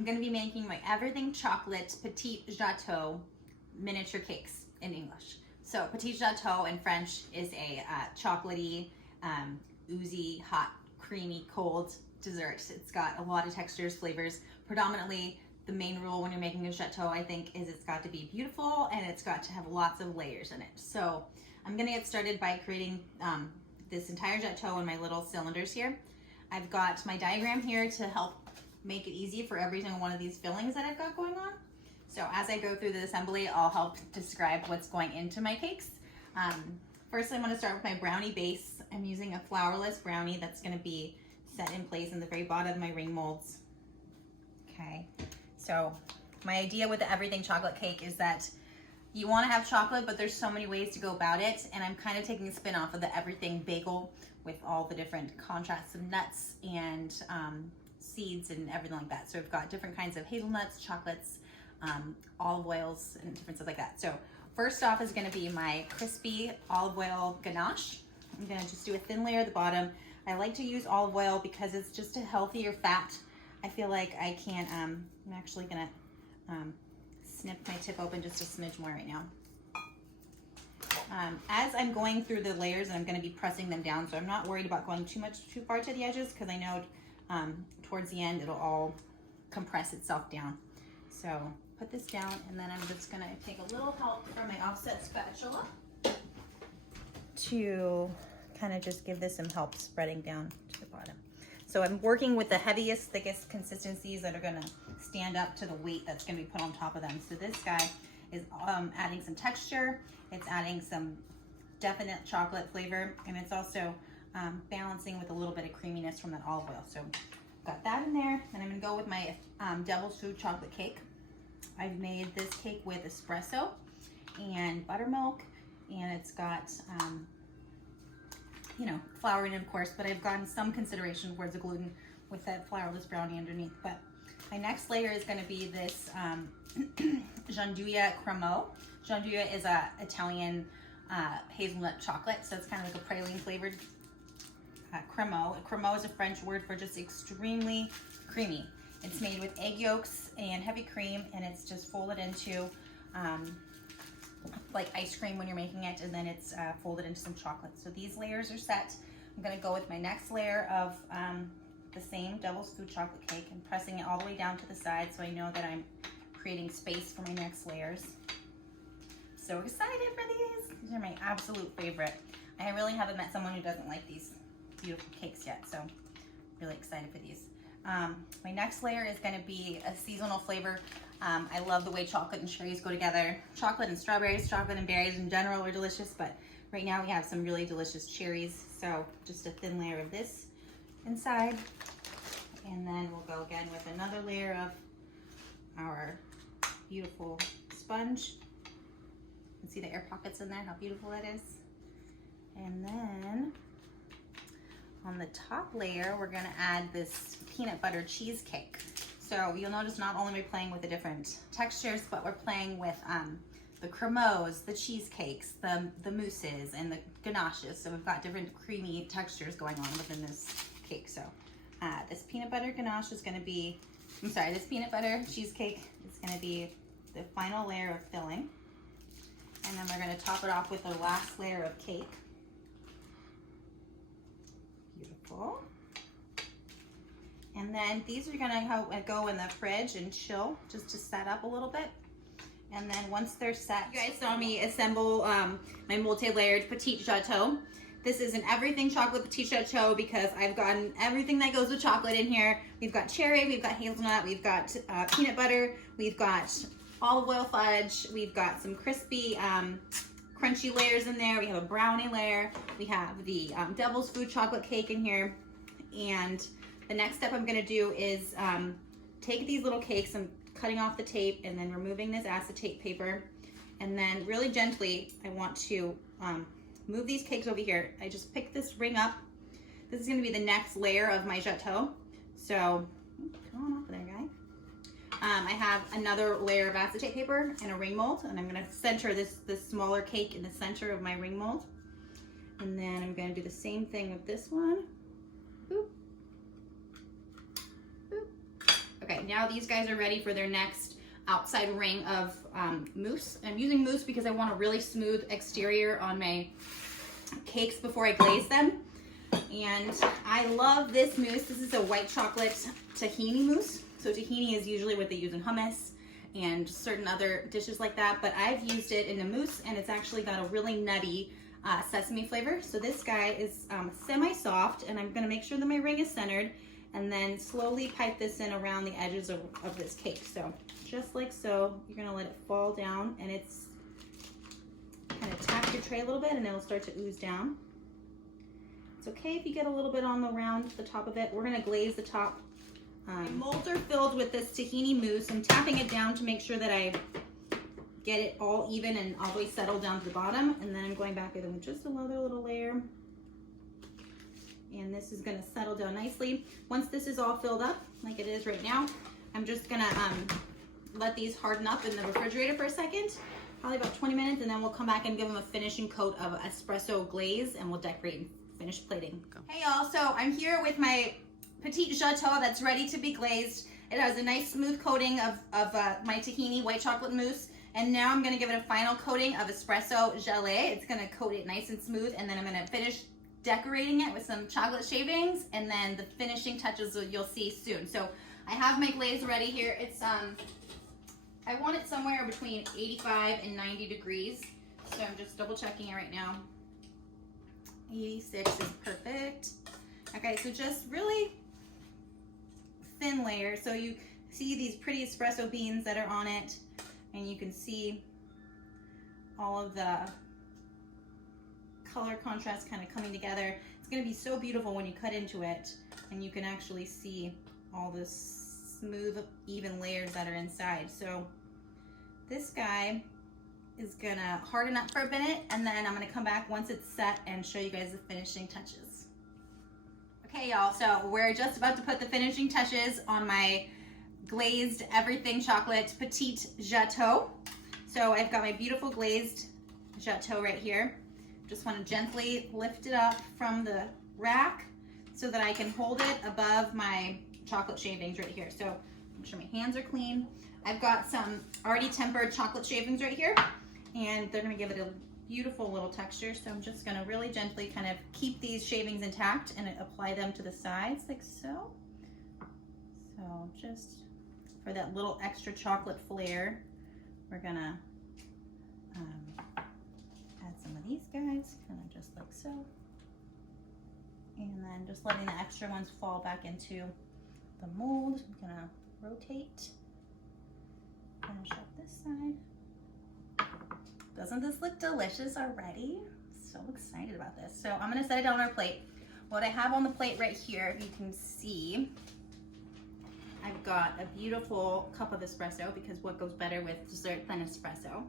I'm gonna be making my everything chocolate Petit Gateaux miniature cakes in English. So Petit Gateaux in French is a chocolatey, oozy, hot, creamy, cold dessert. It's got a lot of textures, flavors. Predominantly, the main rule when you're making a Gateaux, I think, is it's got to be beautiful and it's got to have lots of layers in it. So I'm gonna get started by creating this entire Gateaux in my little cylinders here. I've got my diagram here to help make it easy for every single one of these fillings that I've got going on. So as I go through the assembly, I'll help describe what's going into my cakes. First, I'm going to start with my brownie base. I'm using a flourless brownie that's going to be set in place in the very bottom of my ring molds. Okay, so my idea with the everything chocolate cake is that you want to have chocolate, but there's so many ways to go about it, and I'm kind of taking a spin off of the everything bagel with all the different contrasts of nuts and seeds and everything like that. So we've got different kinds of hazelnuts, chocolates, olive oils, and different stuff like that. So first off is going to be my crispy olive oil ganache. I'm going to just do a thin layer at the bottom. I like to use olive oil because it's just a healthier fat. I feel like I can, I'm actually going to snip my tip open just a smidge more right now. As I'm going through the layers, I'm going to be pressing them down, so I'm not worried about going too far to the edges, because I know towards the end it'll all compress itself down. So put this down, and then I'm just going to take a little help from my offset spatula to kind of just give this some help spreading down to the bottom. So I'm working with the heaviest, thickest consistencies that are going to stand up to the weight that's going to be put on top of them. So this guy is adding some texture, it's adding some definite chocolate flavor, and it's also balancing with a little bit of creaminess from that olive oil. So got that in there. Then I'm going to go with my devil's food chocolate cake. I've made this cake with espresso and buttermilk, and it's got you know, flour in it, of course, but I've gotten some consideration towards the gluten with that flourless brownie underneath. But my next layer is going to be this jeleè cremeux. Jeleè is a Italian hazelnut chocolate, so it's kind of like a praline flavored cremeux. Cremeux is a French word for just extremely creamy. It's made with egg yolks and heavy cream, and it's just folded into like ice cream when you're making it, and then it's folded into some chocolate. So these layers are set. I'm going to go with my next layer of the same devil's food chocolate cake and pressing it all the way down to the side, so I know that I'm creating space for my next layers. So excited for these. These are my absolute favorite. I really haven't met someone who doesn't like these beautiful cakes yet, so really excited for these. My next layer is going to be a seasonal flavor. I love the way chocolate and cherries go together. Chocolate and strawberries, chocolate and berries in general are delicious, but right now we have some really delicious cherries. So just a thin layer of this inside, and then we'll go again with another layer of our beautiful sponge. You can see the air pockets in there, how beautiful that is. And then on the top layer, we're gonna add this peanut butter cheesecake. So you'll notice not only are we playing with the different textures, but we're playing with the cremeux, the cheesecakes, the mousses, and the ganaches. So we've got different creamy textures going on within this cake. So this peanut butter ganache is gonna be, this peanut butter cheesecake is gonna be the final layer of filling. And then we're gonna top it off with the last layer of cake. Beautiful. And then these are gonna go in the fridge and chill just to set up a little bit. And then once they're set, you guys saw me assemble my multi-layered Petit Gateaux. This is an everything chocolate Petit Gateaux because I've gotten everything that goes with chocolate in here. We've got cherry, we've got hazelnut, we've got peanut butter, we've got olive oil fudge, we've got some crispy crunchy layers in there, we have a brownie layer, we have the devil's food chocolate cake in here, and the next step I'm gonna do is take these little cakes, I'm cutting off the tape and then removing this acetate paper, and then really gently I want to move these cakes over here. I just pick this ring up. This is gonna be the next layer of my Gateaux. So, come on off there, guy. I have another layer of acetate paper and a ring mold, and I'm gonna center this smaller cake in the center of my ring mold. And then I'm gonna do the same thing with this one. Boop. Boop. Okay, Okay, now these guys are ready for their next outside ring of mousse. I'm using mousse because I want a really smooth exterior on my cakes before I glaze them. And I love this mousse. This is a white chocolate tahini mousse. So tahini is usually what they use in hummus and certain other dishes like that, but I've used it in a mousse and it's actually got a really nutty sesame flavor. So this guy is semi-soft, and I'm gonna make sure that my ring is centered and then slowly pipe this in around the edges of this cake. So just like so, you're gonna let it fall down, and it's kind of tap your tray a little bit and it'll start to ooze down. It's okay if you get a little bit on the top of it. We're gonna glaze the top. My molds are filled with this tahini mousse. I'm tapping it down to make sure that I get it all even and all the way settled down to the bottom. And then I'm going back in with just another little layer. And this is gonna settle down nicely. Once this is all filled up, like it is right now, I'm just gonna let these harden up in the refrigerator for a second, probably about 20 minutes, and then we'll come back and give them a finishing coat of espresso glaze, and we'll decorate and finish plating. Go. Hey y'all, so I'm here with my Petit Gateaux that's ready to be glazed. It has a nice smooth coating of my tahini white chocolate mousse, and now I'm gonna give it a final coating of espresso jeleè. It's gonna coat it nice and smooth, and then I'm gonna finish decorating it with some chocolate shavings, and then the finishing touches you'll see soon. So I have my glaze ready here. It's I want it somewhere between 85 and 90 degrees. So I'm just double checking it right now. 86 is perfect. Okay, so just really thin layer. So you see these pretty espresso beans that are on it, and you can see all of the color contrast kind of coming together. It's going to be so beautiful when you cut into it, and you can actually see all the smooth, even layers that are inside. So this guy is gonna harden up for a minute, and then I'm gonna come back once it's set and show you guys the finishing touches. Okay y'all, so we're just about to put the finishing touches on my glazed everything chocolate Petit Gateaux. So I've got my beautiful glazed Gateaux right here. Just want to gently lift it up from the rack so that I can hold it above my chocolate shavings right here. So make sure my hands are clean. I've got some already tempered chocolate shavings right here, and they're gonna give it a beautiful little texture. So I'm just gonna really gently kind of keep these shavings intact and apply them to the sides like so. So just for that little extra chocolate flair, we're gonna add some of these guys, kind of just like so. And then just letting the extra ones fall back into the mold. I'm gonna rotate, finish up this side. Doesn't this look delicious already? So excited about this. So I'm gonna set it down on our plate. What I have on the plate right here, you can see, I've got a beautiful cup of espresso, because what goes better with dessert than espresso?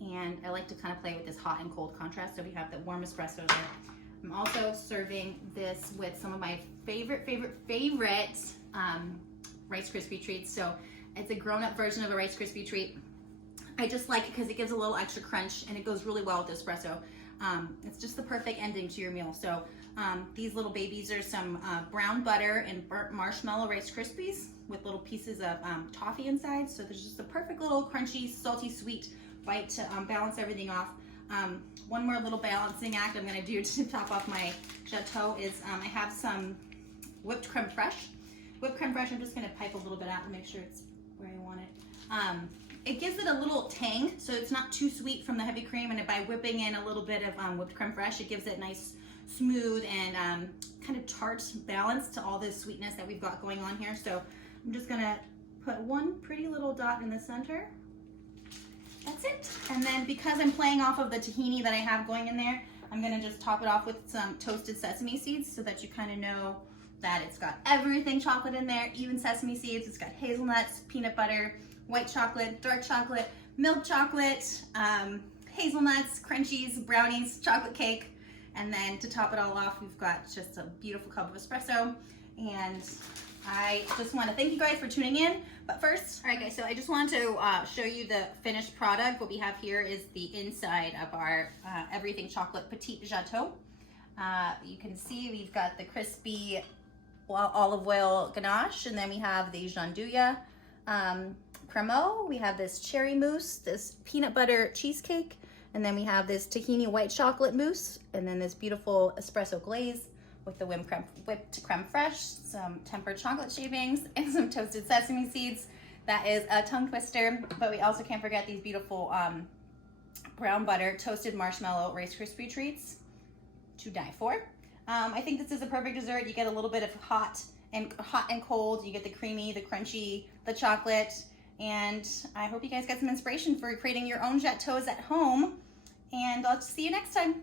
And I like to kind of play with this hot and cold contrast. So we have the warm espresso there. I'm also serving this with some of my favorite Rice Krispie treats. So it's a grown-up version of a Rice Krispie treat. I just like it because it gives a little extra crunch, and it goes really well with espresso. It's just the perfect ending to your meal. So these little babies are some brown butter and burnt marshmallow Rice Krispies with little pieces of toffee inside. So there's just a perfect little crunchy, salty, sweet bite to balance everything off. One more little balancing act I'm gonna do to top off my Gateaux is I have some whipped creme fraiche. Whipped creme fraiche, I'm just gonna pipe a little bit out and make sure it's where I want it. It gives it a little tang, so it's not too sweet from the heavy cream, and by whipping in a little bit of whipped creme fraiche, it gives it nice, smooth, and kind of tart balance to all this sweetness that we've got going on here. So I'm just gonna put one pretty little dot in the center. That's it. And then because I'm playing off of the tahini that I have going in there, I'm gonna just top it off with some toasted sesame seeds so that you kind of know that it's got everything chocolate in there, even sesame seeds. It's got hazelnuts, peanut butter, white chocolate, dark chocolate, milk chocolate, hazelnuts, crunchies, brownies, chocolate cake. And then to top it all off, we've got just a beautiful cup of espresso. And I just want to thank you guys for tuning in. But first, all right guys, so I just wanted to show you the finished product. What we have here is the inside of our everything chocolate Petit Gateaux. You can see we've got the crispy olive oil ganache, and then we have the gianduja cremeux. We have this cherry mousse, this peanut butter cheesecake, and then we have this tahini white chocolate mousse, and then this beautiful espresso glaze with the whipped creme fraiche, some tempered chocolate shavings, and some toasted sesame seeds. That is a tongue twister, but we also can't forget these beautiful brown butter toasted marshmallow Rice Krispie treats to die for. I think this is a perfect dessert. You get a little bit of hot and cold. You get the creamy, the crunchy, the chocolate, and I hope you guys get some inspiration for creating your own Gateaux at home. And I'll see you next time.